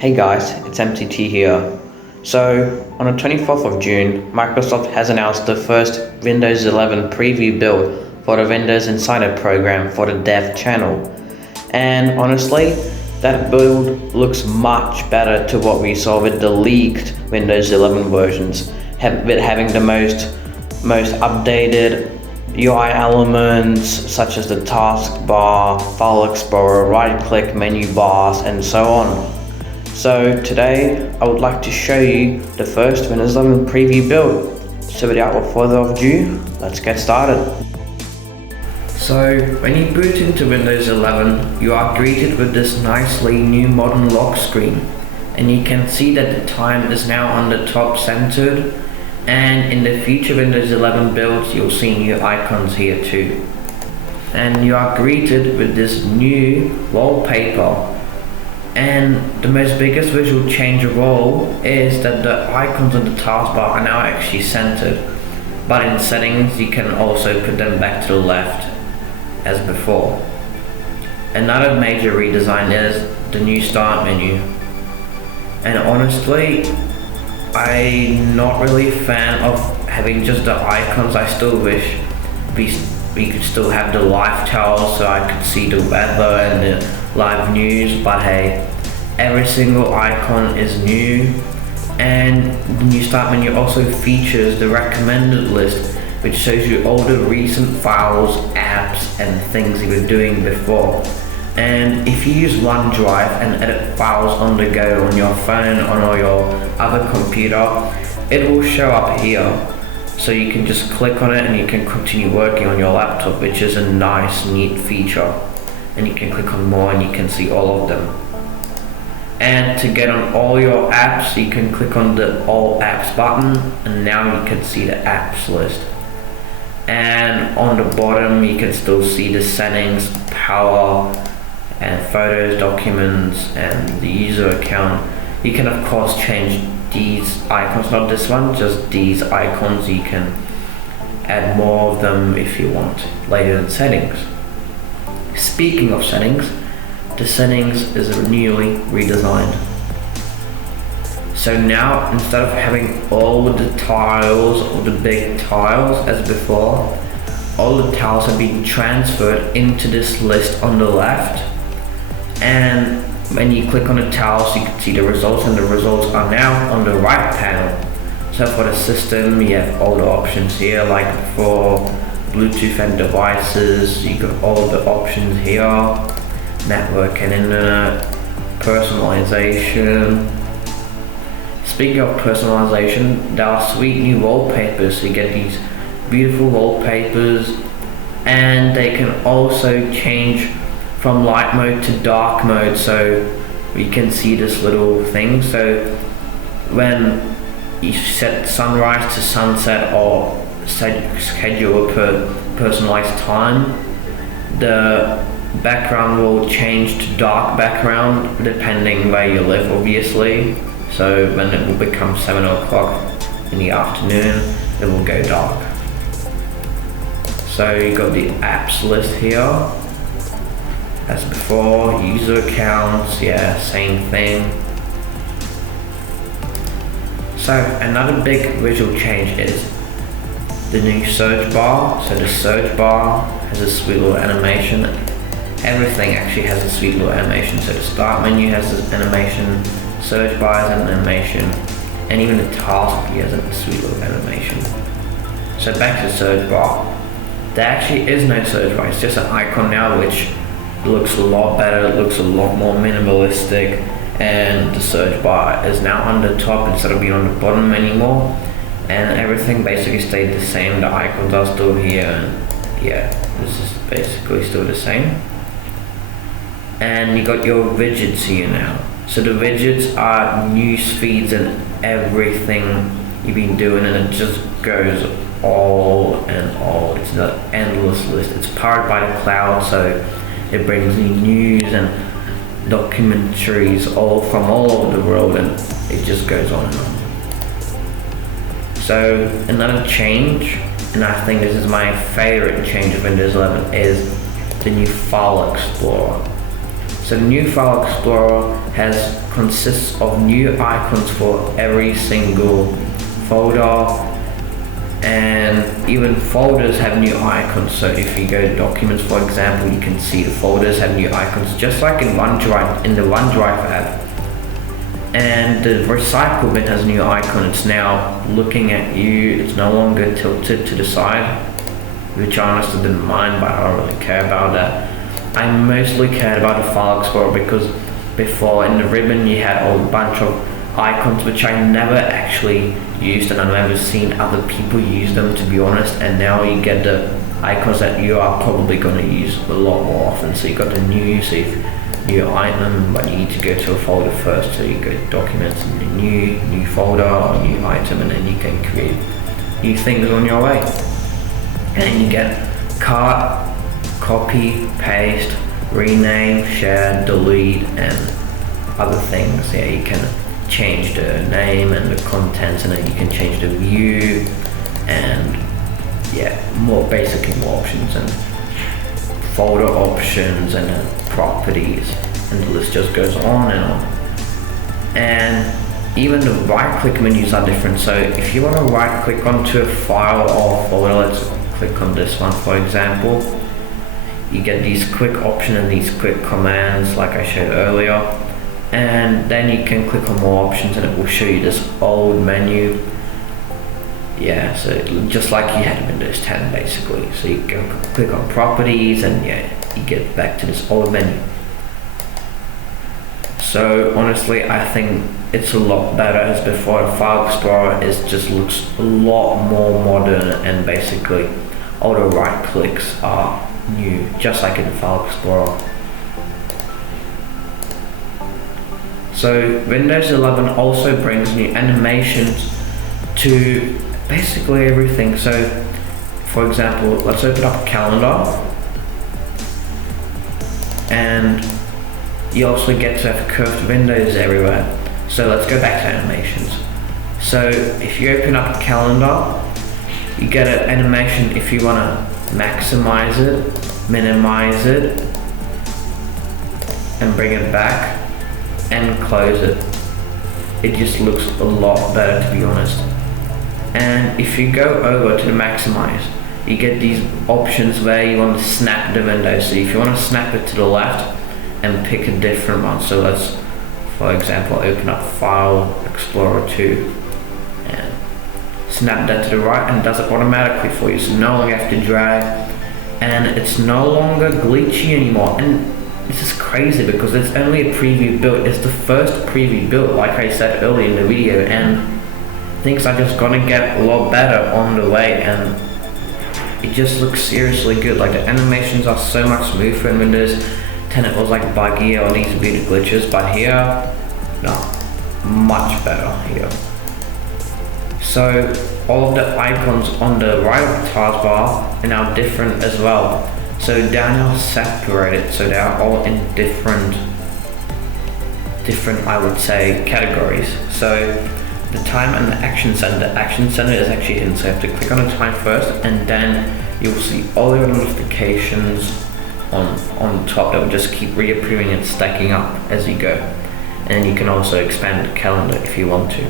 Hey guys, it's MTT here. So, on the 24th of June, Microsoft has announced the first Windows 11 preview build for the Windows Insider program for the dev channel. And honestly, that build looks much better to what we saw with the leaked Windows 11 versions, with having the most updated UI elements such as the taskbar, file explorer, right-click menu bars, and so on. So today I would like to show you the first Windows 11 preview build. So without further ado, let's get started. So when you boot into Windows 11, you are greeted with this nicely new modern lock screen, and you can see that the time is now on the top centered, and in the future Windows 11 builds you'll see new icons here too. And you are greeted with this new wallpaper. And the most biggest visual change of all is that the icons on the taskbar are now actually centered, but in settings you can also put them back to the left as before. Another major redesign is the new start menu, and honestly I'm not really a fan of having just the icons. I still wish we could still have the live tiles so I could see the weather and the live news, but hey, every single icon is new. And the new start menu also features the recommended list, which shows you all the recent files, apps and things you were doing before. And if you use OneDrive and edit files on the go on your phone or your other computer, it will show up here. So you can just click on it and you can continue working on your laptop, which is a nice, neat feature. And you can click on more and you can see all of them. And to get on all your apps, you can click on the all apps button, and now you can see the apps list. And on the bottom you can still see the settings, power and photos, documents and the user account. You can of course change these icons, not this one, just these icons. You can add more of them if you want later in settings. Speaking of settings, the settings is newly redesigned. So now instead of having all the tiles or the big tiles as before, all the tiles have been transferred into this list on the left. And when you click on the tiles, you can see the results, and the results are now on the right panel. So for the system, you have all the options here, like for Bluetooth and devices, you got all the options here, network and internet, personalization. Speaking of personalization, there are sweet new wallpapers. You get these beautiful wallpapers, and they can also change from light mode to dark mode, so we can see this little thing. So when you set sunrise to sunset or schedule a personalized time, the background will change to dark background depending where you live, obviously. So when it will become 7 o'clock in the afternoon, it will go dark. So you got the apps list here as before, user accounts, yeah, same thing. So another big visual change is the new search bar. So the search bar has a sweet little animation. Everything actually has a sweet little animation. So the start menu has an animation, search bar has an animation, and even the task view has a sweet little animation. So back to the search bar. There actually is no search bar, it's just an icon now, which looks a lot better, it looks a lot more minimalistic, and the search bar is now on the top instead of being on the bottom anymore. And everything basically stayed the same, the icons are still here, and yeah, this is basically still the same. And you got your widgets here now. So the widgets are news feeds and everything you've been doing, and it just goes all and all. It's an endless list. It's powered by the cloud, so it brings you news and documentaries all from all over the world, and it just goes on and on. So another change, and I think this is my favorite change of Windows 11, is the new File Explorer. So the new File Explorer consists of new icons for every single folder, and even folders have new icons. So if you go to documents, for example, you can see the folders have new icons, just like in OneDrive, in the OneDrive app. And the recycle bin has a new icon. It's now looking at you. It's no longer tilted to the side, which I honestly didn't mind, but I don't really care about that. I mostly cared about the File Explorer because before in the ribbon you had a bunch of icons which I never actually used, and I've never seen other people use them, to be honest. And now you get the icons that you are probably going to use a lot more often. So you got the new item, but you need to go to a folder first. So you go to documents and the new folder or new item, and then you can create new things on your way. And then you get cut, copy, paste, rename, share, delete, and other things. Yeah, you can change the name and the contents, and then you can change the view, and yeah, basically more options, and folder options, and properties, and the list just goes on and on. And even the right click menus are different. So if you want to right click onto a file or folder, let's click on this one for example, you get these quick options and these quick commands like I showed earlier, and then you can click on more options and it will show you this old menu. Yeah, so just like you had in Windows 10 basically. So you go click on properties, and yeah, you get back to this old menu. So honestly, I think it's a lot better as before. The File Explorer just looks a lot more modern, and basically all the right clicks are new, just like in the File Explorer. So Windows 11 also brings new animations to basically everything. So for example, let's open up a calendar, and you also get to have curved windows everywhere. So let's go back to animations. So if you open up a calendar, you get an animation if you want to maximize it, minimize it, and bring it back and close it. It just looks a lot better, to be honest. And if you go over to the maximize, you get these options where you want to snap the window. So if you want to snap it to the left and pick a different one, so let's for example open up File Explorer 2 and snap that to the right, and it does it automatically for you. So no longer have to drag, and it's no longer glitchy anymore. And this is crazy because it's only a preview build. It's the first preview build, like I said earlier in the video, and things are just gonna get a lot better on the way, and it just looks seriously good. Like the animations are so much smoother in Windows 10. It was like buggy or these big glitches, but here, no, much better here. So all of the icons on the right of the taskbar are now different as well. So they're now separated, so they are all in different I would say categories. So the time and the action center. The action center is actually hidden, so you have to click on the time first, and then you'll see all your notifications on top that will just keep reappearing and stacking up as you go. And you can also expand the calendar if you want to.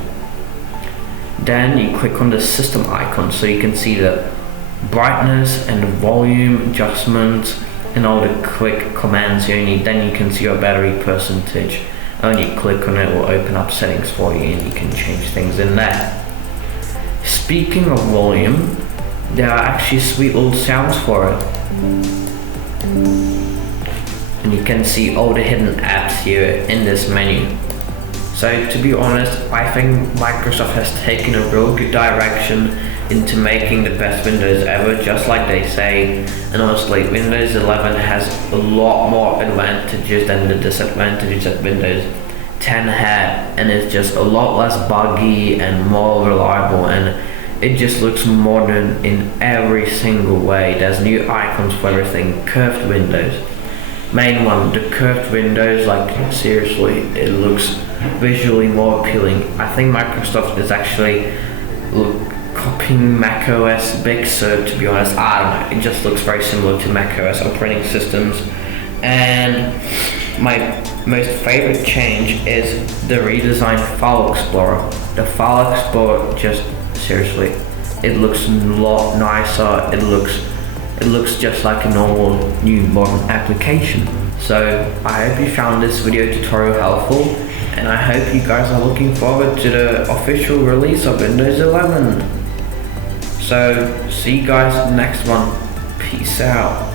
Then you click on the system icon, so you can see the brightness and the volume adjustments and all the quick commands you need. Then you can see your battery percentage. When you click on it, it will open up settings for you, and you can change things in there. Speaking of volume, there are actually sweet little sounds for it. And you can see all the hidden apps here in this menu. So to be honest, I think Microsoft has taken a real good direction into making the best Windows ever, just like they say. And honestly, Windows 11 has a lot more advantages than the disadvantages that Windows 10 had, and it's just a lot less buggy and more reliable, and it just looks modern in every single way. There's new icons for everything, curved windows. Main one, the curved windows, like seriously, it looks visually more appealing. I think Microsoft is actually copying macOS Big Sur, to be honest. I don't know, it just looks very similar to macOS operating systems. And My most favorite change is the redesigned File Explorer. The File Explorer, just seriously, it looks a lot nicer. It looks just like a normal new modern application. So I hope you found this video tutorial helpful, and I hope you guys are looking forward to the official release of Windows 11. So see you guys next one. Peace out.